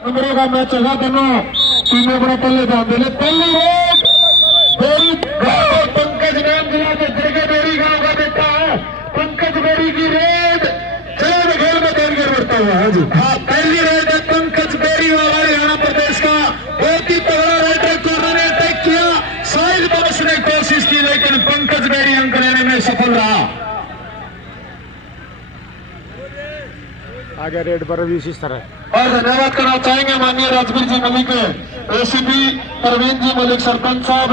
नंबरों का मैच होगा। दोनों टीमें अपना पल्ले बांध ले। पल्ली रेड बेरी पंकज नाम जिला के जगह बेरी गांव का बेटा है। पंकज बेरी की रेड चलो खेल में देर बढ़ता हुआ। हाँ जी, हाँ, पहली रेड है पंकज बेरी वाला हरियाणा प्रदेश का। बहुत ही तगड़ा रेड है। दोनों ने अटैक किया। साहिल बास ने कोशिश की लेकिन पंकज बेरी अंक लेने में सफल रहा। आगे रेड पर भी इसी तरह। और धन्यवाद करना चाहेंगे माननीय राजवीर जी मलिक, एसीपी परवीन जी मलिक सरपंच साहब,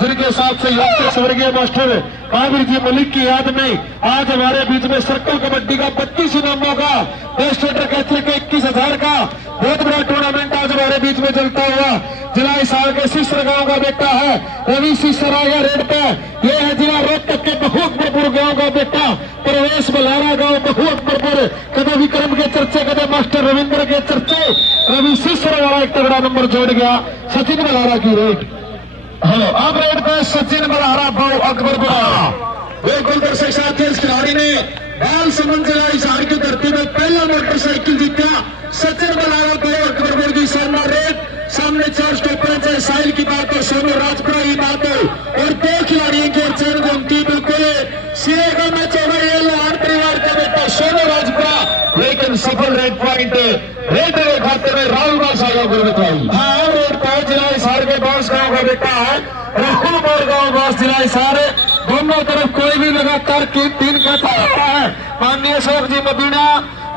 जिनके साथ से यहाँ स्वर्गीय मास्टर काबिर जी मलिक की याद में आज हमारे बीच में सर्कल कबड्डी का 25 इनामों का बेस्ट रेडर कैचर के 21,000 का बहुत बड़ा टूर्नामेंट आज हमारे बीच में चलता हुआ। जिला हिसार के सिसर गांव का बेटा है रवि सिसर आया रेड पे। ये है जिला रोहतक के बहु अकबरपुर गांव का बेटा प्रवेश बलारा गांव बहु अकबरपुर। कदे विक्रम के चर्चे, कदे मास्टर रविंद्र के चर्चे। रवि सिसर वाला एक तगड़ा नंबर जोड़ गया। सचिन बलारा की रेड। हेलो, अब रेड पे सचिन बलारा बहु अकबरपुर। बिल्कुल दर्शक साथी, इस खिलाड़ी ने बाल समंद जिला हिसार की धरती में पहला मोटरसाइकिल जीता। सचिन बलारा बहु अकबरपुर की शानदार रेड। सामने 4 स्टॉपर है। साहिल की बात हो, सोनू राजपुरा की बात हो और 2 खिलाड़ियों की चरण घूमती बिल्कुल सीए का मैच होगा। ये लोहार परिवार का बेटा सोनू राजपुरा, लेकिन सफल रेड पॉइंट रेड के खाते में राहुल बास आगा गुरबताई। हाँ, रेड पॉइंट जिला हिसार के बास गांव का बेटा है राहुल बोर गांव बास जिला हिसार। दोनों तरफ कोई भी लगातार 3 का आता है। माननीय शेख जी मदीना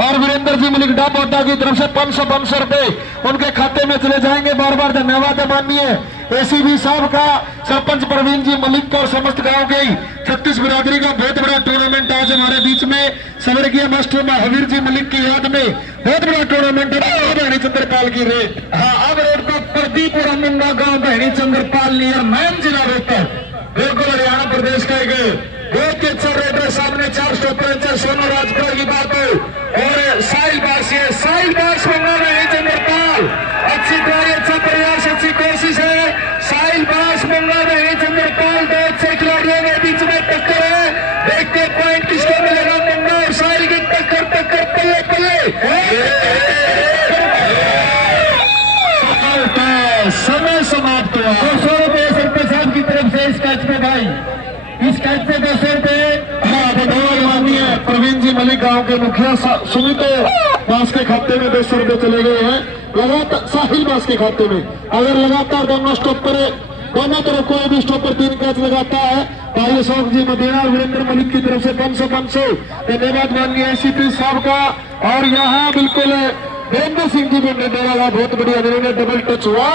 और वीरेंद्र जी मलिक डापोटा की तरफ से 500 रुपए उनके खाते में चले जाएंगे। बार बार धन्यवाद है माननीय एसीबी साहब का, सरपंच प्रवीण जी मलिक का और समस्त गांव के 36 बिरादरी का बहुत बड़ा टूर्नामेंट आज हमारे बीच में स्वर्गीय मास्टर महावीर जी मलिक की याद में बहुत बड़ा टूर्नामेंट है। बहनी चंद्रपाल की रेड। हाँ, अब रेड पर प्रदीपुरा मुंगा गांव बहनी चंद्रपाल नियर मैन जिला रोहतक। बिल्कुल हरियाणा प्रदेश का एक बहुत ही अच्छा रेड है। सामने 4 स्टॉपर सोनू राजपुरा की बात हो और साहिल बास। ये साहिल बास मंगा रहे चंद्रपाल। अच्छी तैयारी, अच्छा प्रयास, अच्छी कोशिश है। साहिल बास मंगा रहे चंद्रपाल। 2 अच्छे खिलाड़ियों के बीच में टक्कर है। देखते पॉइंट किसको मिलेगा। मंगा और साहिल की टक्कर पल्ले समय समाप्त हुआ। 200 रुपये सरपंच साहब की तरफ से इस कैच में भाई, इस कैच पे 200 रुपये माननीय प्रवीण जी मलिक गांव के मुखिया सुमित बास के खाते में 200 रुपये चले गए हैं। लगातार साहिल बास के खाते में अगर लगातार दोनों स्टॉपर दोनों तरफ कोई भी स्टॉपर 3 कैच लगाता है। भाई अशोक जी मदीना और वीरेंद्र मलिक की तरफ से 500 धन्यवाद माननीय एसीपी साहब का। और यहाँ बिल्कुल वीरेंद्र सिंह जी भी डेरा बहुत बढ़िया, जिन्होंने डबल टच हुआ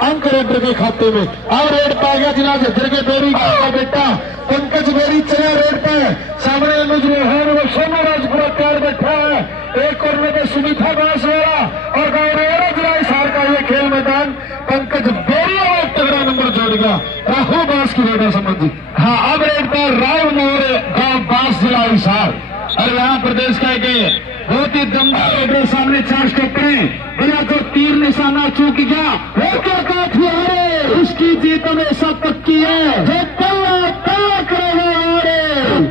अंक रेडर के खाते में। और रेड पा गया जिला झज्जर के बेरी का बेटा पंकज बेरी चला रेड पे। सामने अनुज रोहन वो सोनू राजपुरा तैयार बैठा है। एक कोर्नर में सुमिथा बास वाला और गाँव जिला हिसार का ये खेल मैदान पंकज बेरी और तगड़ा नंबर जोड़ गया। राहुल बास की रेड है संबंधी। हाँ, अब रेड पर राहुल मोर गाँव बास जिला हिसार हरियाणा प्रदेश का एक बहुत ही दमदार रेडर। सामने 4 स्टॉपर बिना जो तीर निशाना चूक गया वो क्या काफी है। उसकी जीत हमेशा पक्की है। जो पल्ला करेगा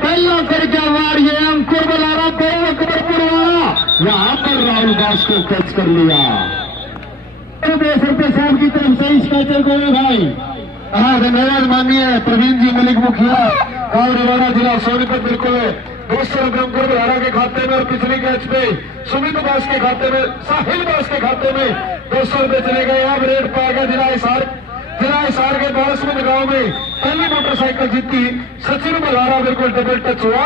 पल्ला करके वार ये अंकुर बलारा बहु अकबरपुर वाला यहाँ पर राहुल दास को कैच कर लिया। 200 रुपये साहब की तरफ से इस कैचर को भाई। हाँ, धन्यवाद माननीय प्रवीण जी मलिक मुखिया गाँव रिवाड़ा जिला सोनीपत। बिल्कुल 200 रुपये अंकुर बलारा के खाते में और पिछले कैच पे सुमित बास के खाते में, साहिल बास के खाते में 200 रुपये चले गए। अब रेड पा गया जिला हिसार के बालसमंद गांव में पहली मोटरसाइकिल जीती सचिन बलारा। बिल्कुल डबल टच हुआ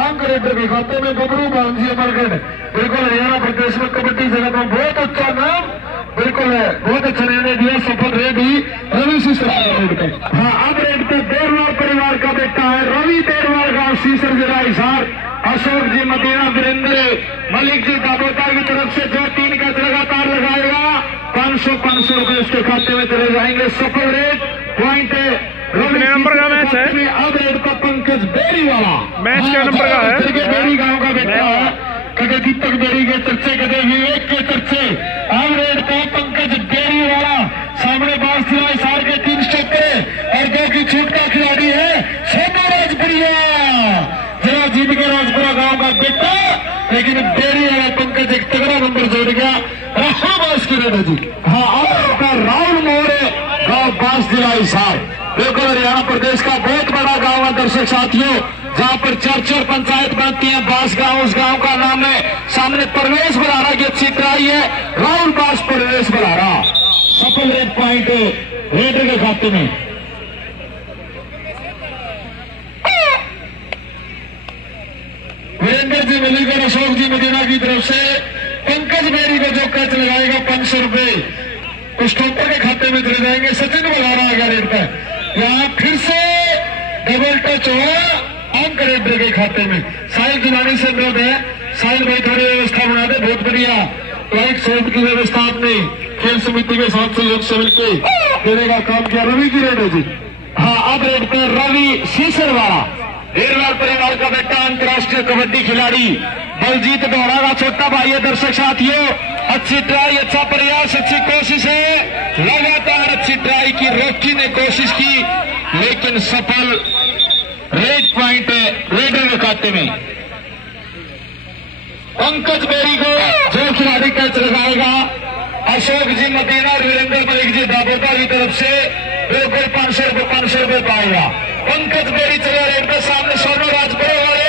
अंक रेडर के खाते में। बबरू बांझी अमरगढ़ बिल्कुल हरियाणा प्रदेश में कबड्डी जगह में बहुत अच्छा नाम, बिल्कुल है, बहुत अच्छा निर्णय दिया। सफल रेड हुई रवि सिसर रेड पे। हाँ, अब रेड पे देरवाल परिवार का बेटा है रवि देरवाल गांव सीसर जिला हिसार। अशोक जी मदीना वीरेंद्र मलिक जी दाबोता की तरफ से जो 3 कैच लगातार लगाएगा 500 रुपये उसके खाते में चले जाएंगे। सफल रेड पॉइंट नंबर का मैच है। अब रेड का पंकज बेरी वाला मैच क्या नंबर का है। बेरी गांव का बेटा है। कदे दीपक बेरी के चर्चे, कदे विवेक के चर्चे। अब रेड का पंकज बेरी वाला। सामने बास जिला हिसार के 3 स्टॉपर और 2 की छूट का खिलाड़ी है सोनू राजपुरिया। जरा जीत के राजपुरा गांव का बेटा, लेकिन बेरी वाला पंकज एक तगड़ा नंबर जोड़ गया। राहुल बास की रेड है जी। हाँ, अब राहुल मोरे गांव बांस जिला हिसार, बिल्कुल हरियाणा प्रदेश का बहुत बड़ा गांव है दर्शक साथियों, जहां पर 4 पंचायत बनती है। बांस गांव उस गांव का नाम है। सामने परवेश बलारा की अच्छी ट्राई है। राहुल बांस परवेश बलारा, सफल रेड पॉइंट रेडर के खाते में। वीरेंद्र जी मलिक और अशोक जी मदीना की तरफ से पंकज बेरी को जो कैच लगाएगा 500 रुपए उस टॉपर के खाते में चले जाएंगे। सचिन बलारा आ गया रेड पर, यहाँ फिर से डबल टच हुआ अंक रेडर के खाते में। साहिल जुलानी से अनुरोध है, साहिल भाई थोड़ी व्यवस्था बना दे, बहुत बढ़िया लाइट शॉट की व्यवस्था आपने खेल समिति के साथ सहयोग से मिलकर देने का काम किया। रवि की रेड है जी। हाँ, अब रेड पर रवि सीसरवाड़ा, ढेरवाल परिवार का बेटा, अंतर्राष्ट्रीय कबड्डी खिलाड़ी बलजीत दौड़ा का छोटा भाई है। दर्शक साथियों, अच्छी ट्राई, अच्छा प्रयास, अच्छी कोशिश है, लगातार अच्छी ट्राई की। रॉकी ने कोशिश की लेकिन सफल रेड पॉइंट रेडर के खाते में। पंकज बेरी को जो खिलाड़ी कैच लगाएगा, अशोक जी मदीना और वीरेंद्र मलिक जी दाबोदा की तरफ से बिल्कुल 500 रुपए पाएगा। पंकज बेरी चले रेड पे, सामने सोनू राजपुरा वाले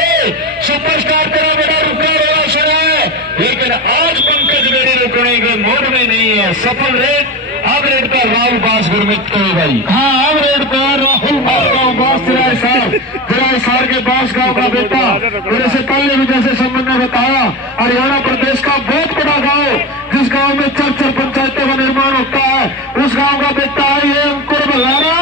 सुपरस्टार तेरा बेटा रुका हुआ है, लेकिन आज पंकज बेरी रुकने के मूड में नहीं है। सफल रेड। अब रेड पर राहुल बांस गुरमित करे भाई। हाँ, अब रेड पर राहुल बांस तिराईसार के बांस गांव का बेटा, मेरे से पहले भी जैसे संबंध ने बताया, हरियाणा प्रदेश का बहुत बड़ा गांव, जिस गांव में 4 पंचायतों का निर्माण होता है, उस गांव का बेटा है ये अंकुर बलारा।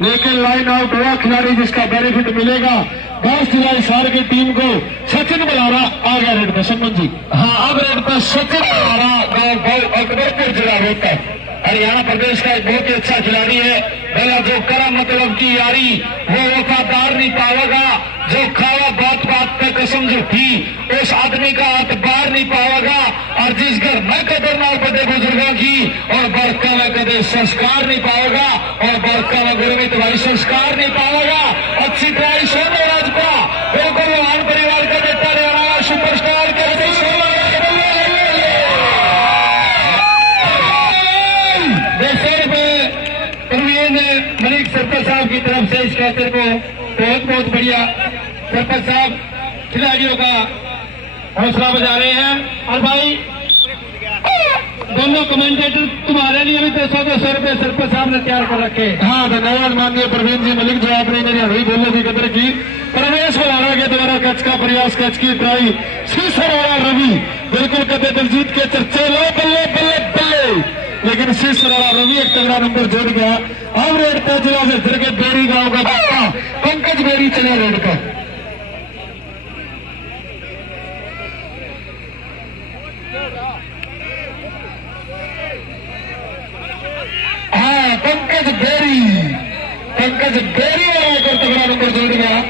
लेकिन लाइन आउट हुआ खिलाड़ी, जिसका बेनिफिट मिलेगा बांस तिराईसार की टीम को। सचिन बलारा आ गया रेड पर, संबंध जी। हाँ, अब रेड पर सचिन बलारा गांव अकबरपुर जिला रोहतक, हरियाणा प्रदेश का एक बहुत ही अच्छा खिलाड़ी है। पहला जो करा मतलब की यारी वो वफादार नहीं पाएगा, जो खावा बात बात पे कसम जो थी उस आदमी का अतबार नहीं पाएगा, और जिस घर में कदर ना बड़े बुजुर्गों की और बरका में कदे संस्कार नहीं पाएगा, और बरका में गुरमित भाई संस्कार नहीं पाएगा। अच्छी ट्राई सोनू राजपुरा, बिल्कुल महान परिवार का बेटा हरियाणा सुपरस्टार के मलिक सरपंच साहब की तरफ से इस कैचर को बहुत बढ़िया सरपंच साहब खिलाड़ियों का हौसला बजा रहे हैं। और भाई दोनों कमेंटेटर तुम्हारे लिए भी 200 रुपए सरपंच साहब ने तैयार कर रखे। हाँ, धन्यवाद माननीय प्रवीण जी मलिक, जो आपने मेरी हरी बोलने की कदर की। प्रवेश बलारा के द्वारा कैच का प्रयास, कैच की ट्राई, सीसरवाड़ा रवि, बिल्कुल कदे दिलजीत के चर्चे, लो बल्ले बल्ले बल्ले, लेकिन सीसरवाड़ा रवि एक तगड़ा नंबर जोड़ गया। अब रेड पर जिला से के बेरी गांव का बेटा पंकज बेरी चले रेड पर। हाँ, पंकज बेरी आकर तगड़ा नंबर जोड़ गया।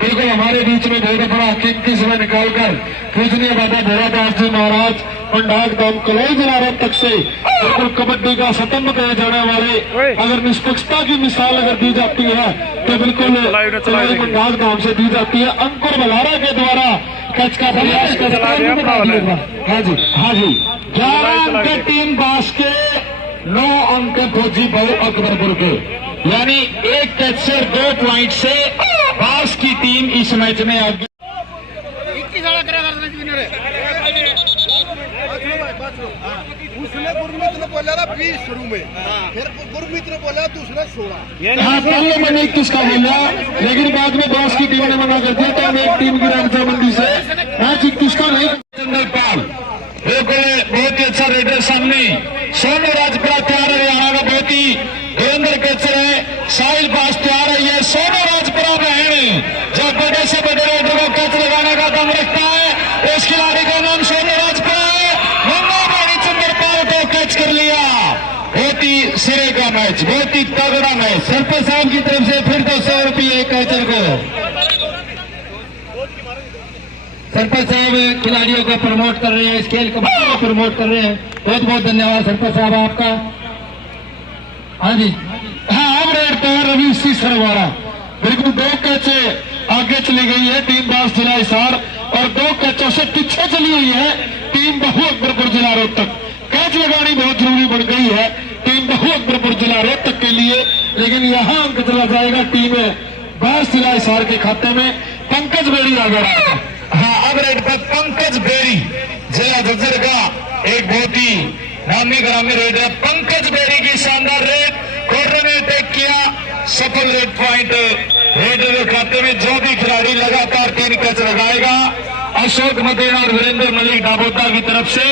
बिल्कुल हमारे बीच में बहुत बड़ा कीमती समय निकालकर पूजनीय बाबा भोलादास जी महाराज पंडाग धाम कलौई जिला रोहतक से बिल्कुल कबड्डी का स्तंभ कहे जाने वाले, अगर निष्पक्षता की मिसाल अगर दी जाती है तो बिल्कुल कलौई पंडाग धाम से दी जाती है। अंकुर बलारा के द्वारा कैच का प्रयास करता है। हाँ जी, 11 अंक टीम बांस के, 9 अंक फौजी बहु अकबरपुर के, यानी एक कैच से 2 पॉइंट से बांस की टीम इस मैच में आगे। उसने गुरमीत ने बोला था 20 शुरू में, फिर गुरमीत ने बोला दूसरा 16। हाँ, पहले मैंने 21 का बोला, लेकिन बाद में बांस की टीम ने मना कर दिया। तो हम एक टीम की रजामंदी से मैच 21 का नहीं। चंद्रपाल बहुत ही अच्छा रेडर सामने, सोनू राजपुरा तैयार है, हरियाणा का बहुत ही धुरंधर कैचर है। साहिल बांस तैयार है, ये सोनू राजपुरा बहन जो बड़े से बड़े रेडर को कैच लगाने का दम रखता है, इस खिलाड़ी का नाम सोनू राजपुरा है। चंद्रपाल को कैच कर लिया, बहुत ही सिरे का मैच, बहुत ही तगड़ा मैच। सरपंच साहब की तरफ से फिर 200 रुपये कैचर को। सरपंच साहब खिलाड़ियों को प्रमोट कर रहे हैं, इस खेल को प्रमोट कर रहे हैं, बहुत बहुत धन्यवाद सरपंच साहब आपका। हाँ जी, हाँ, अब रेड पर रवि सीसरवाड़ा, बिल्कुल 2 कैच आगे चली गई है टीम बांस जिला हिसार, और 2 कैचों से पीछे चली हुई है टीम बहु अकबरपुर जिला रोहतक। कैच कैच लगानी बहुत जरूरी बन गई है। टीम बहुत बरपुर जिला रोहतक के लिए, लेकिन यहाँ अंक चला जाएगा टीम बास जिला हिसार के खाते में। पंकज बेड़ी आ गया। हाँ, अब रेड पर पंकज बेड़ी जिला झज्जर का एक बहुत ही नामी ग्रामी रेड है। पंकज बेड़ी की शानदार रेड, कॉर्नर में अटैक किया, सफल रेड पॉइंट रेडर के खाते में। जो भी खिलाड़ी लगातार 3 कैच लगाएगा, अशोक मदेना और वीरेंद्र मलिक डाबोता की तरफ से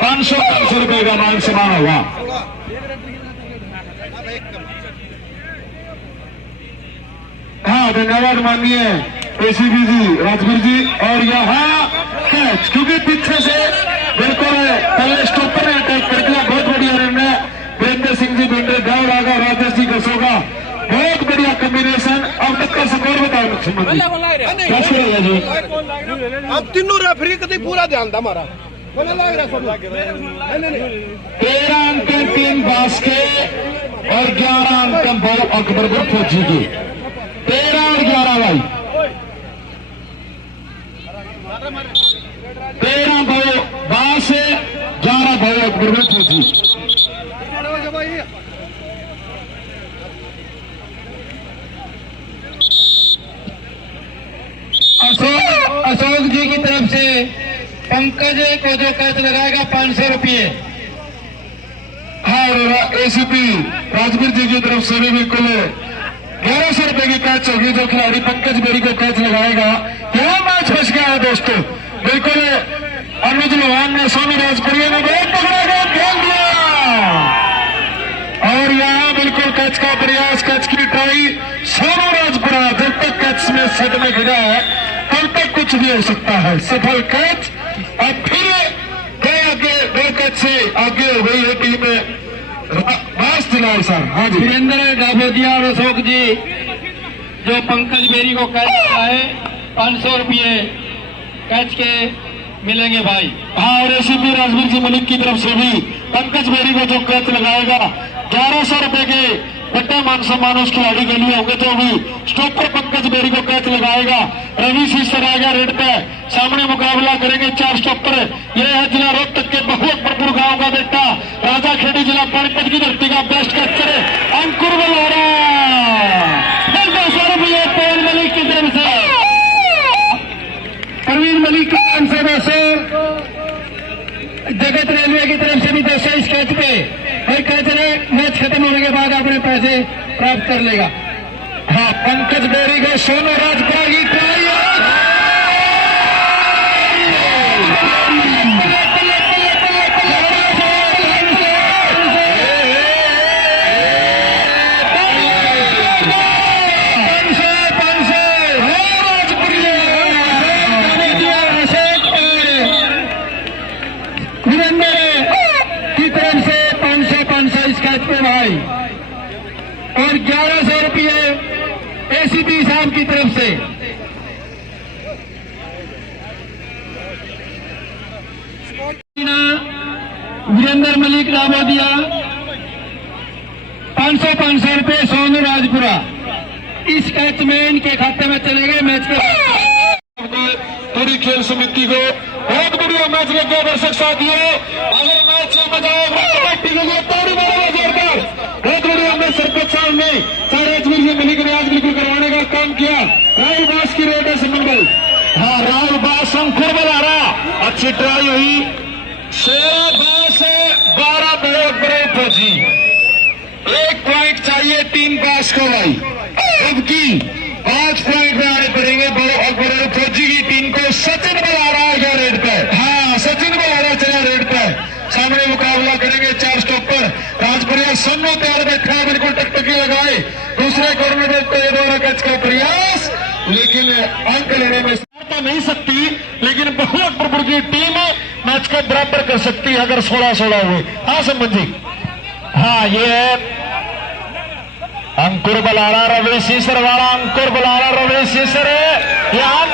500 रुपए का मान सम्मान होगा। हाँ, धन्यवाद माननीय एसीपी जी राजवीर जी। और यहाँ कैच, क्योंकि पीछे से बिल्कुल पहले स्टॉपर ने अटैक कर दिया। बहुत बढ़िया रन है। वीरेंद्र सिंह जी बेंद्रे गाँव आगा, राजेश जी घसोगा, बहुत बढ़िया कॉम्बिनेशन। अब तक का स्कोर बताओ मुख्यमंत्री, कैसे रहेगा जी? अब तीनों रेफरी कभी पूरा ध्यान था हमारा। 13 अंक 3 बास के और 11 अंक भाई अकबरपुर फौजी के। 13 और 11 भाई, 13 भाई बास, 11 भाई अकबरपुर फौजी। अशोक जी की तरफ से पंकज को जो कैच लगाएगा 500 रुपये। हाँ, और एसीपी राजवीर जी की तरफ से भी बिल्कुल 1100 रुपए की कैच होगी। जो खिलाड़ी पंकज बेड़ी को कैच लगाएगा। यह मैच फंस गया है दोस्तों, बिल्कुल अनुज लोहान ने, सोनी राजपुरिया ने बहुत पकड़ा गया, खेल दिया। और यहाँ बिल्कुल कैच का प्रयास, कैच की ट्राई सोनू राजपुरा। जब तक कैच में सेट में गिरा है तब तक कुछ भी हो सकता है। सफल कैच, अब फिर गए आगे, 2 कैच से आगे हो गई है टीम बास जिला हिसार। हाँ जी, वीरेंद्र डाबोदिया और अशोक जी जो पंकज बेरी को कैच लगाए 500 रुपये कैच के मिलेंगे भाई। हाँ, और एसीपी राजवीर जी मलिक की तरफ से भी पंकज बेरी को जो कैच लगाएगा 1100 रुपए के बट्टे मान सम्मान उस खिलाड़ी के लिए होंगे। जो भी स्टॉपर पंकज बेरी को कैच लगाएगा, रवि सिस्टर आएगा रेड पे, सामने मुकाबला करेंगे 4 स्टॉपर। यह है जिला रोहतक के बहुत बरपुर गांव का बेटा, राजा खेड़ी जिला पानीपत की धरती का बेस्ट कैचर अंकुर बलारा। 200 रुपये पवन मलिक की तरफ से, परवीन मलिक की तरफ से 200, जगत रेलवे की तरफ से भी 200 इस कैच पे। हर कैच मैच खत्म होने के बाद अपने पैसे प्राप्त कर लेगा। हाँ, पंकज बेरी को सोनू राजपुरा की ट्राई। भाई और 1100 रुपये एसीपी साहब की तरफ से। वीरेंद्र मलिक डाबोदिया 500 रुपये सोनू राजपुरा इस कैच में इनके खाते में चले गए। मैच के पूरी खेल समिति को बहुत बढ़िया मैच लग गया। दर्शक साथियों, अगर मैच में मजा आएगा जोरदार, बहुत बढ़िया मैच सरपंच साहब ने सारे अजमेर से मलिक ने आज बिल्कुल करवाने का काम किया। राहुल बास की रेड है संबल। हाँ, राहुल बास अंकुर बना रहा, अच्छी ट्राई हुई। 12 बड़े फौजी, 1 पॉइंट चाहिए टीम पास को भाई। जबकि 5 पॉइंट में आने पड़ेंगे बड़े फौजी की टीम को। सचिन बना रहा है रेड पे। हाँ, सचिन बना रहा चला रेड पे। सामने मुकाबला करेंगे 4 स्टॉपर। राजपुरिया सामने तैयार बैठा है, बिल्कुल टकटकी लगाए। दूसरे कॉर्नर में कोई दोनों कैच का प्रयास, लेकिन अंक लेने में तो नहीं सकती, लेकिन बहुत बड़ी की टीम मैच को बराबर कर सकती है अगर 16-16 हुए। हाँ संबंध जी, हाँ ये है अंकुर बलारा रवि सीसर वाला। अंकुर बलारा रवि सीसर है यहाँ